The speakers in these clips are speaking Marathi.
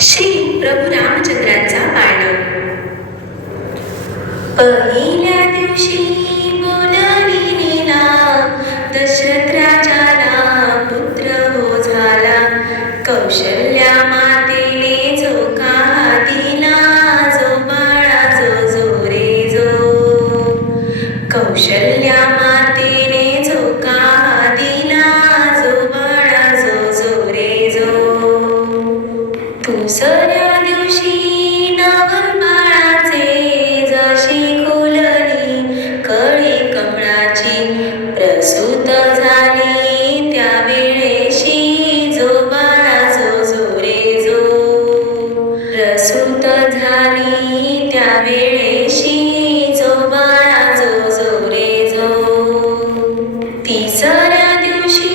श्री प्रभू रामचंद्रांचा पाळणा. पहिल्या दिवशी बोलली लीला, दशरथ राजाला पुत्र हो झाला. कौशल्या मातेने झोका दिला, जो बाळा जो रे जो. कौशल्या मातेने झोका दिला, जो बाळा जो रे जो. दुसऱ्या दिवशी नवल बाळाचे जशी खुलली कळी कमळाची, प्रसूत झाली त्या वेळेशी, जो बाळा जो रे जो. प्रसूत झाली त्या वेळेशी, जो बाळा जो रे जो. तिसऱ्या दिवशी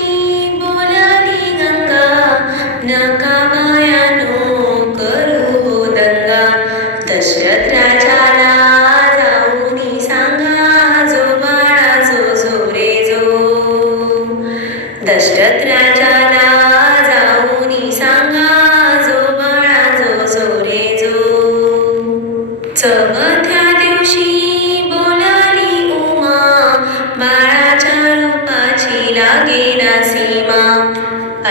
बोलली गंगा, नका दशरथ राजाला जाऊनी सांगा, जो बाळा जो रे जो. दशरथ राजाला जाऊनी सांगा, जो बाळा जो रे जो. चौथ्या दिवशी बोलली उमा, बाळाच्या रूपाची लागेना सीमा.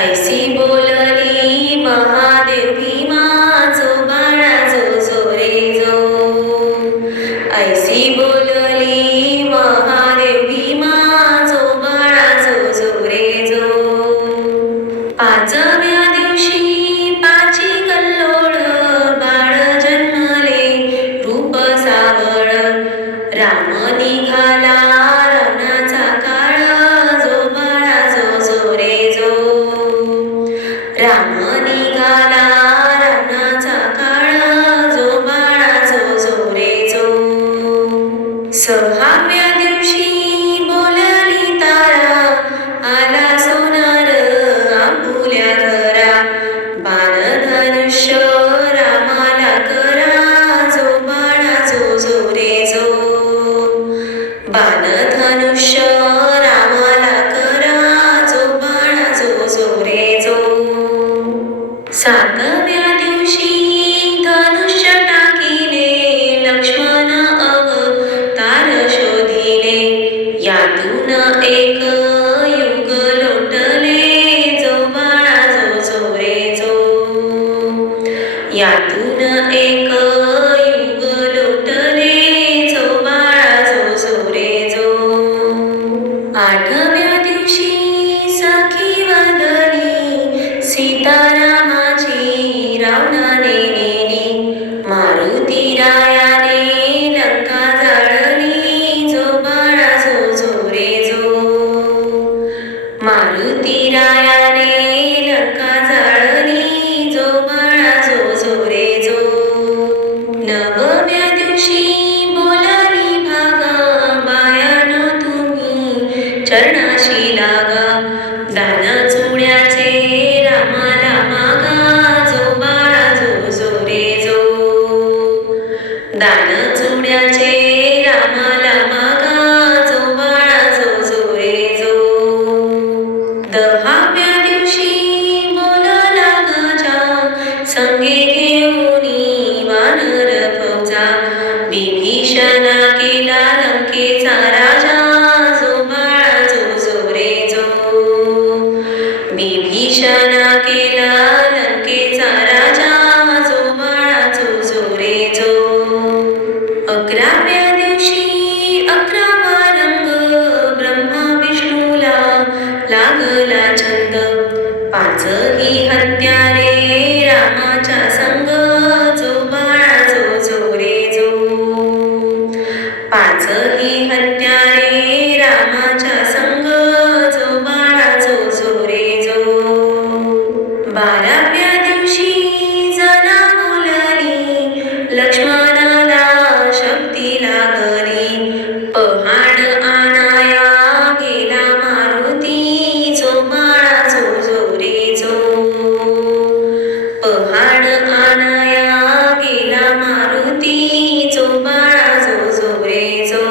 ऐसी बोलली महादेव भीमा, जो बाळा जो रे जो. ऐसी बोलली महादेव भीमा, जो बाळा जो रे जो. पाचव्या दिवशी पाची कल्लोळ, बाळ जन्मले रूप सावळ. राम निघाला रावणाचा काळ, जो बाळा जो रे जो. राम निघाला रावणाचा काळ, जो बाळा जो रे जो. सहाव्या दिवशी बोलली तारा, आला सोनार आपुल्या घरा. बाण धनुष्य रामाला करा, जो बाळा जो रे जो. बाण धनुष्य रामाला करा, जो बाळा जो रे जो. सातव्या दिवशी धनुष्य टाकिले, लक्ष्मण अवतार शोधिले. यातून एक युग लोटले, जो बाळा जो रे जो. यातून एक युग लोटले, जो बाळा जो रे जो. आठव्या दिवशी सखी वदली, सीतारामाची रावणाने नेली. मारुती रायाने लंका जाळली, जो बाळा जो रे जो. मारुती रायाने लंका जाळली, जो बाळा जो रे जो. नवव्या दिवशी बोलली भागा, बायानो तुम्ही चरणाशी लागा. दान चुड्याचे रामाला मागा, जो बाळा जो रे जो. दान चुड्याचे रामाला मागा, जो बाळा जो रे जो. दहाव्या दिवशी बोलला गजा, संगे घेऊनी वानर फौजा. विभीषणा केला लंकेचा राजा, जो बाळा जो रे जो. विभीषणा केला लंकेचा राजा, जो बाळा जो रे जो. अकराव्या दिवशी 11वा रंग, ब्रह्मा विष्णूला लागला छंद. पाचही हत्यारे रामाच्या संग, जो बाळा जो रे जो. पाचही हत्यारे रामाच्या संग, जो बाळा जो रे जो. 12व्या दिवशी जना बोलली, लक्ष्मणाला शक्ती लागली. पहाड आणाया गेला मारुती, जो बाळा जो रे जो. पहाड आणाया गेला मारुती, जो बाळा जो रे जो.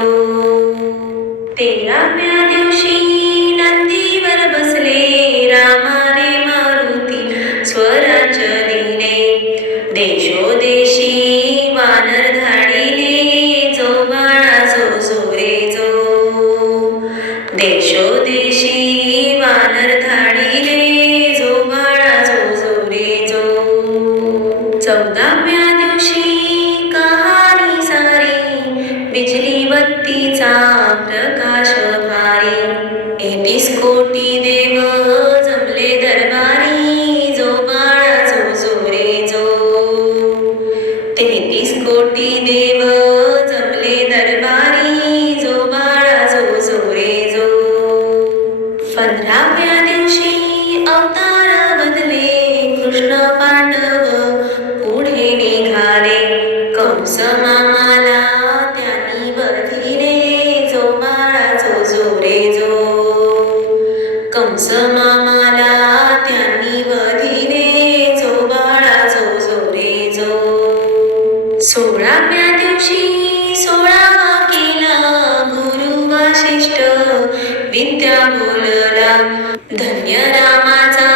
13व्या दिवशी नंदीवर बसले, रामाने मारुती स्वराज्य दिले. 14व्या दिवशी कहाणी सारी बिजली बत्तीचा प्रकाश भारी 31 कोटी देव जमले दरबारी जो बाळा जो रे जो 33 कोटी देव जमले दरबारी जो बाळा जो रे जो 15व्या दिवशी अवतार बदले कृष्ण पांडव पुढे निघाले कंस मामाला त्यांनी बधिले जो बाळा जो रे जो कंस मामाला त्यांनी बधिले जो बाळा जो रे जो 16व्या दिवशी 16वा केला गुरु वासिष्ठ विद्या बोलला धन्य रामाचा